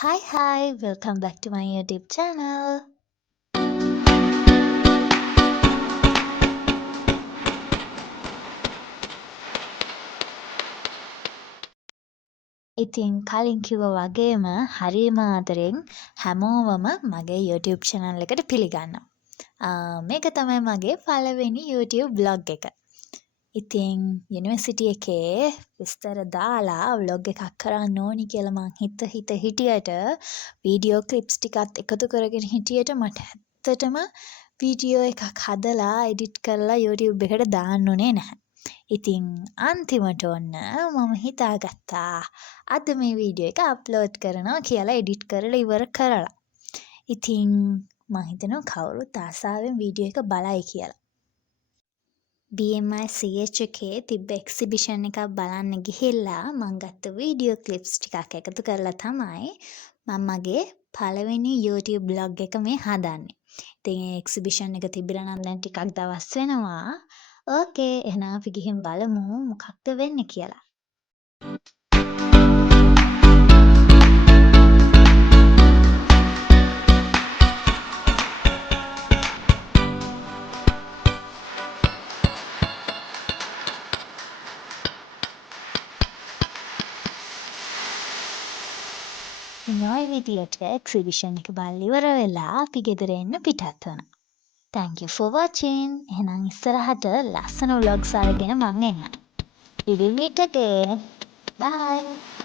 Hi, welcome back to my YouTube channel. ඉතින් කලින් කිව්වා වගේම හරිම ආදරෙන් හැමෝවම මගේ YouTube channel එකට පිළිගන්නවා. මේක තමයි මගේ පළවෙනි YouTube vlog එක. ඉතින් යුනිවර්සිටි එකේ විස්තර දාලා vlog එකක් කරන්න ඕනි කියලා මං හිටියට වීඩියෝ ක්ලිප්ස් ටිකත් එකතු කරගෙන හිටියට මට ඇත්තටම වීඩියෝ එකක් හදලා එඩිට් කරලා YouTube එකට දාන්න උනේ නැහැ. ඉතින් අන්තිමට ඔන්න මම හිතාගත්තා අද මේ වීඩියෝ එක අප්ලෝඩ් කරනවා කියලා එඩිට් කරලා ඉවර කරලා. ඉතින් මං හිතනවා කවුරුත් ආසාවෙන් වීඩියෝ එක බලයි කියලා. BMI CH එකේ තිබ්බ එක්සිබිෂන් එකක් බලන්න ගිහිල්ලා මං ගත්ත වීඩියෝ ක්ලිප්ස් ටිකක් එකතු කරලා තමයි මම මගේ පළවෙනි YouTube blog එක මේ හදන්නේ. ඉතින් ඒ එක්සිබිෂන් එක තිබිලා නම් දැන් ටිකක් දවස් වෙනවා. ඕකේ එහෙනම් අපි ගිහින් බලමු මොකක්ද වෙන්නේ කියලා. මේ විදියට එක්සිබිෂන් එක බලලා ඉවර වෙලා අපි ගෙදර එන්න පිටත් වුණා. Thank you for watching. එහෙනම් ඉස්සරහට ලස්සන vlogs අරගෙන මං එන්නම්. We will meet again. Bye.